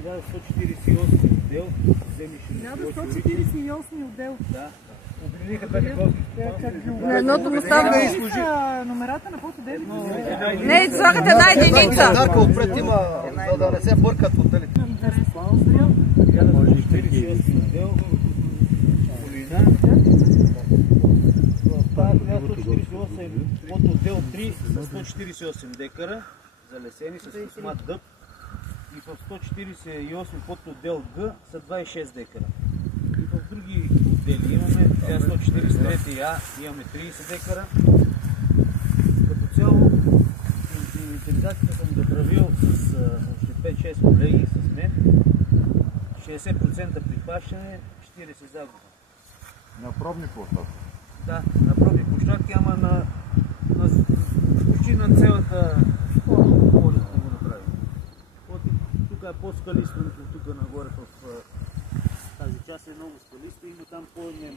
1148 отдел, землищни 1148 отдел. Да. Обединиха двете горски. На едното му става номерата на фотоделите. Не, слагате една единица. Дарка отпред има, за да не се бъркат отделите. 1148 отдел, Полина. Това е 1148 от отдел 3 с 148 декара, залесени с космат дъб. И в 148 под отдел Г са 26 декара. И в други отдели имаме 143А, имаме 30 декара. Като цяло инвентаризацията съм доправил с още 5-6 колеги с мен. 60% прихващане, 40% загуба. На пробни площадки? Да, на пробни площадки, ама почти на цялата може да го направим. Тук е по-скалисто, тук нагоре в тази част е много скалисто, има там по-нем.